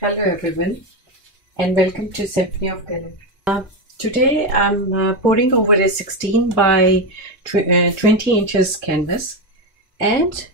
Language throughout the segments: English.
Hello everyone and welcome to Symphony of Color. Today I'm pouring over a 16 by 20 inches canvas, and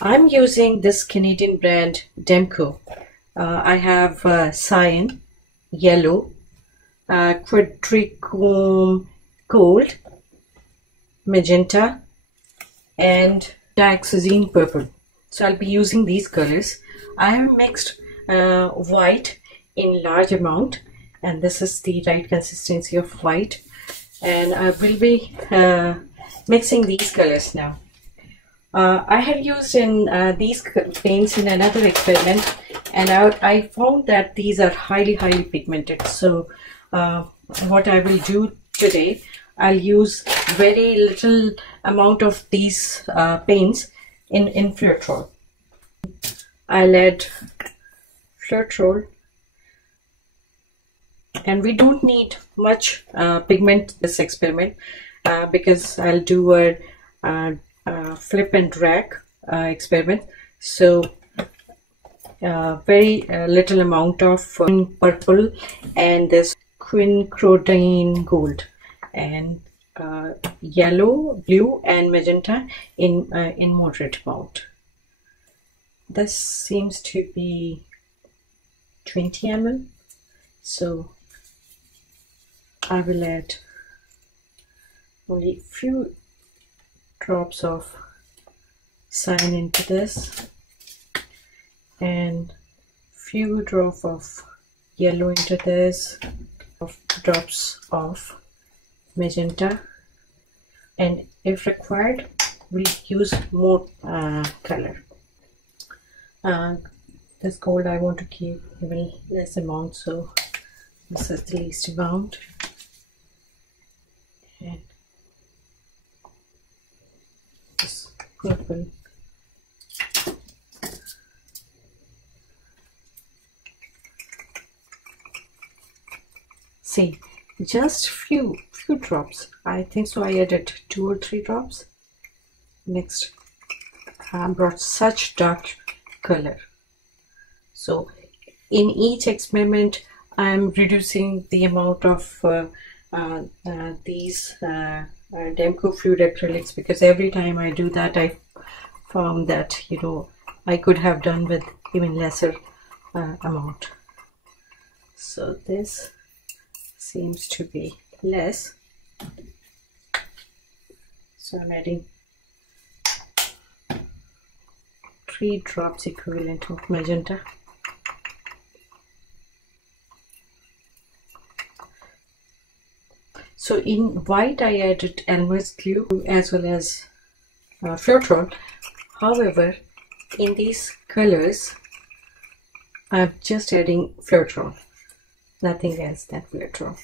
I'm using this Canadian brand Demco. I have cyan, yellow, quadrichrome gold, magenta and dioxazine purple. So I'll be using these colors. I have mixed white in large amount, and this is the right consistency of white, and I will be mixing these colors now. I had used these paints in another experiment, and I found that these are highly pigmented. So what I will do today, I'll use very little amount of these paints in Floetrol. I'll add Floetrol, and we don't need much pigment this experiment because I'll do a flip and drag experiment. So very little amount of purple and this quinacridone gold, and yellow, blue and magenta in moderate amount. This seems to be 20 ml, so I will add only few drops of cyan into this and few drops of yellow into this, drops of magenta, and if required we'll use more color. This gold I want to keep even less amount, so this is the least amount, and this purple. See, just few drops. I think so I added 2 or 3 drops. Next, I brought such dark color. So in each experiment I'm reducing the amount of these Demco Fluid Acrylics, because every time I do that I found that I could have done with even lesser amount. So this seems to be less, so I'm adding 3 drops equivalent of magenta. So in white I added Elmer's glue as well as Floetrol. However, in these colors I'm just adding Floetrol, nothing else than Floetrol.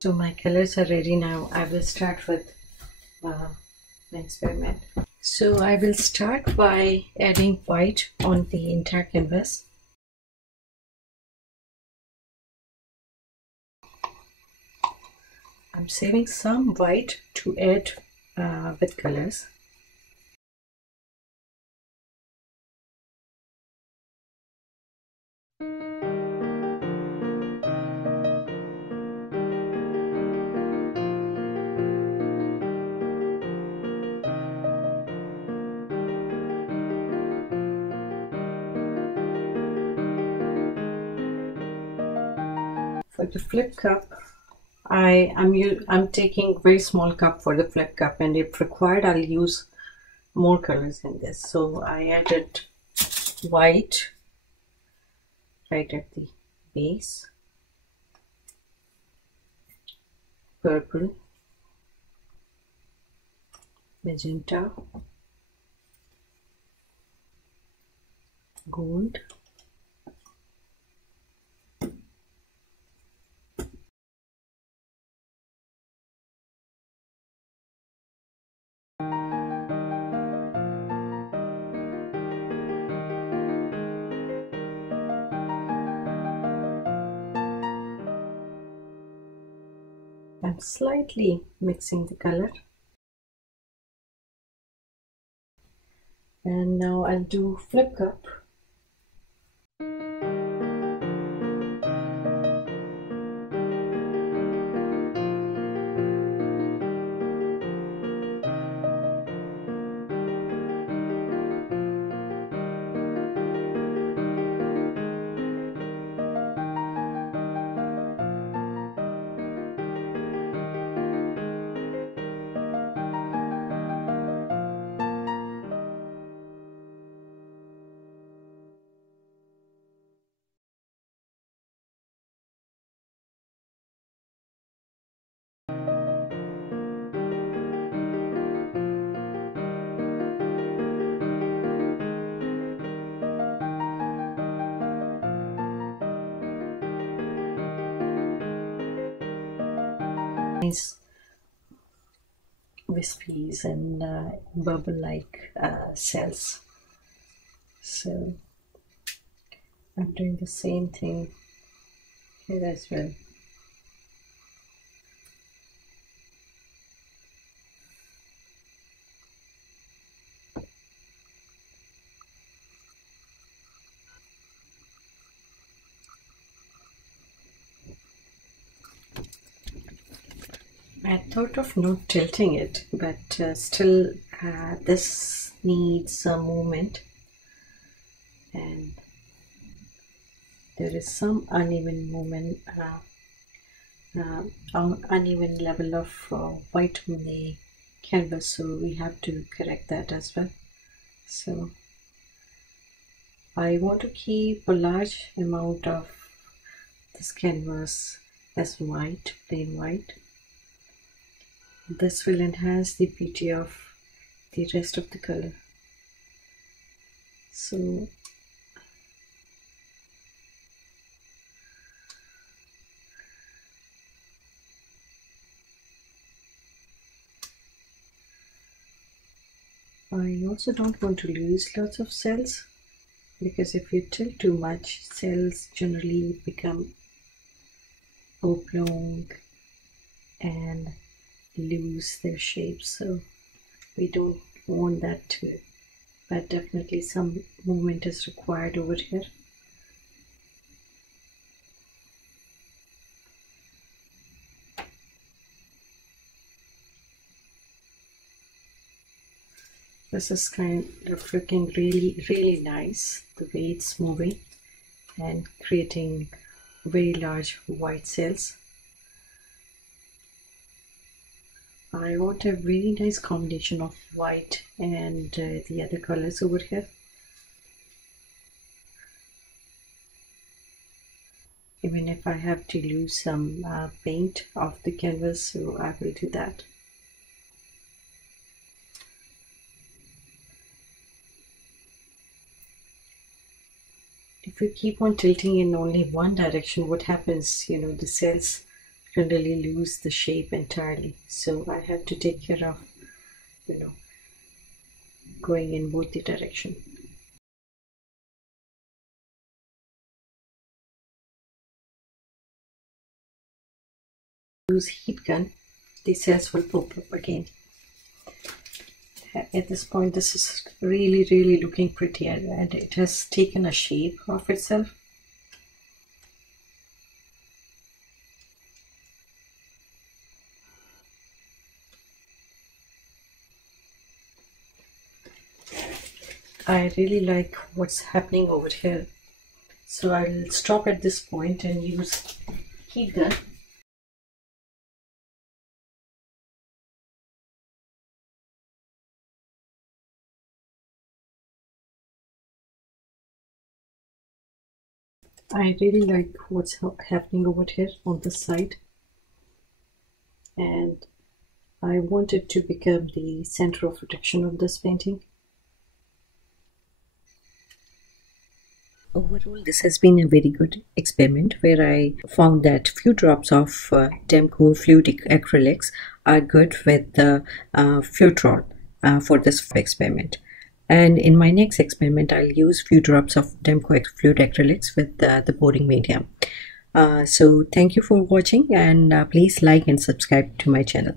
So my colors are ready now. I will start with an experiment. So I will start by adding white on the entire canvas. I'm saving some white to add with colors. For the flip cup, I'm taking very small cup for the flip cup, and if required I'll use more colors in this. So I added white right at the base, purple, magenta, gold, I'm slightly mixing the color. And now I'll do flip cup. Nice wispies and bubble like cells. So I'm doing the same thing here as well. I thought of not tilting it, but still this needs some movement, and there is some uneven movement, uneven level of white on the canvas, so we have to correct that as well. So I want to keep a large amount of this canvas as white, plain white. This will enhance the beauty of the rest of the color. So I also don't want to lose lots of cells, because if you tilt too much, cells generally become oblong and lose their shape, so we don't want that too, but definitely some movement is required over here. This is kind of looking really nice, the way it's moving and creating very large white cells. I want a very nice combination of white and the other colors over here. Even if I have to lose some paint off the canvas, so I will do that. If you keep on tilting in only one direction, what happens, the cells generally lose the shape entirely, so I have to take care of going in both the direction. Use heat gun, the cells will pop up again. At this point, this is really looking pretty, and it has taken a shape of itself. I really like what's happening over here, so I'll stop at this point and use heat gun. I really like what's happening over here on this side, and I want it to become the center of attraction of this painting. Overall, this has been a very good experiment, where I found that few drops of Demco Fluid Acrylics are good with the Floetrol for this experiment. And in my next experiment, I'll use few drops of Demco Fluid Acrylics with the pouring medium. So thank you for watching, and please like and subscribe to my channel.